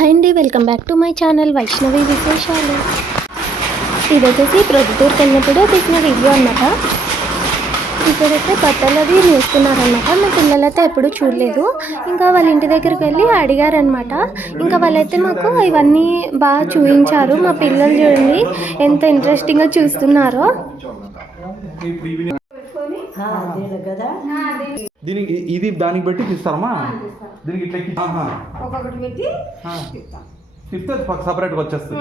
Hi అండి welcome back to my channel Vaishnavi విశేషాలు. ఇది వచ్చేసి ప్రొద్దుటూరుకి వెళ్ళినప్పుడు తీసిన వీడియో అన్నమాట. ఇక్కడైతే బట్టలు అవి నేర్చుకున్నారనమాట మా పిల్లలైతే ఎప్పుడూ చూడలేదు. ఇంకా వాళ్ళ ఇంటి దగ్గరికి వెళ్ళి అడిగారనమాట ఇంకా వాళ్ళైతే మాకు ఇవన్నీ బాగా చూపించారు మా పిల్లలు చూడండి ఎంత ఇంట్రెస్టింగ్గా చూస్తున్నారో. కదా దీనికి ఇది దానికి బట్టి తీస్తారమ్మా? దీనికి ఇట్లా ఎక్కి-. ఒక్కొక్కటి పెట్టి. తిప్పుతాం. సపరేట్గా వచ్చేస్తుంది.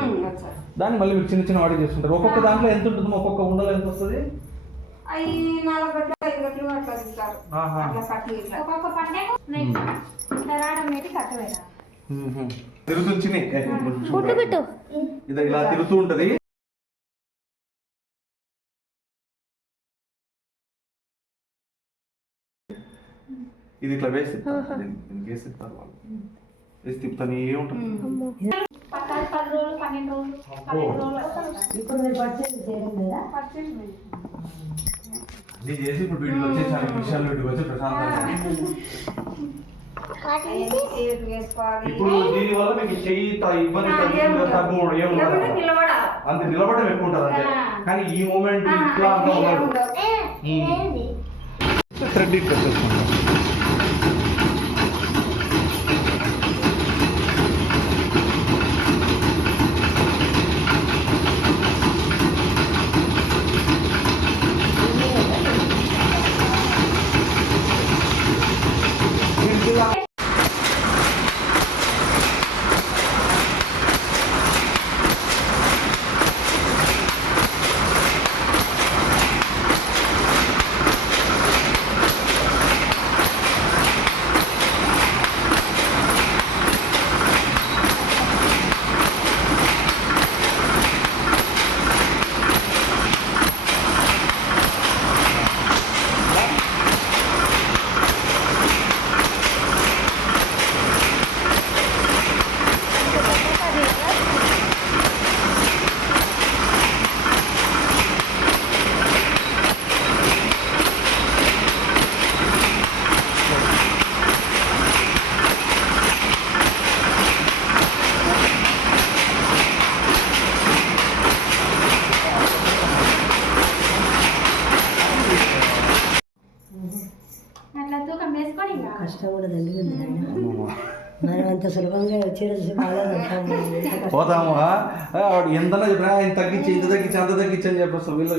దాన్ని మళ్ళీ మీరు చిన్న చిన్న వాడి చేసుకుంటారు. ఒక్కొక్క దాంట్లో ఎంత ఉంటుంది ఒక్కొక్క ఉండలు ఎంత వస్తుంది? అవి నాలుగు గంటలు ఐదు గంటలు అట్లా తింటారు ఆహా. అట్లా కట్టి ఇట్లా ఒక్కొక్క రావడం అనేది కట్టవేరా ఇలా తిరుగుతూ ఉంటది. ఇది ఇట్లా వేసి దీనికి వేసి తిప్పుతారు వాళ్ళు. వేసి తిప్పుతానే ఉంటుంది. ఇది చేసి ఇప్పుడు వీటికి వచ్చేసాను విషయాలు వీటికి వచ్చి వేసుకోవాలి ఇప్పుడు దీని వల్ల మీకు చెయ్యి త- ఇబ్బంది తగ్గు ఏం అంతే నిలబడడం ఎక్కువ ఉంటుంది అంతే. కానీ ఈ మూమెంట్ ఇట్లా అంతా ఉండదు థ్రెడ్ ఇట్ వచ్చేసుకుంటాం అట్లా తూకం వేసుకొని ఇంకా కష్టం కూడా మనం అంత సులభంగా వచ్చేది పోతాము ఎంత చెప్పినా ఆయన తగ్గించి ఇంత తగ్గించి అంత తగ్గించి అని చెప్పేస్తాం వీళ్ళు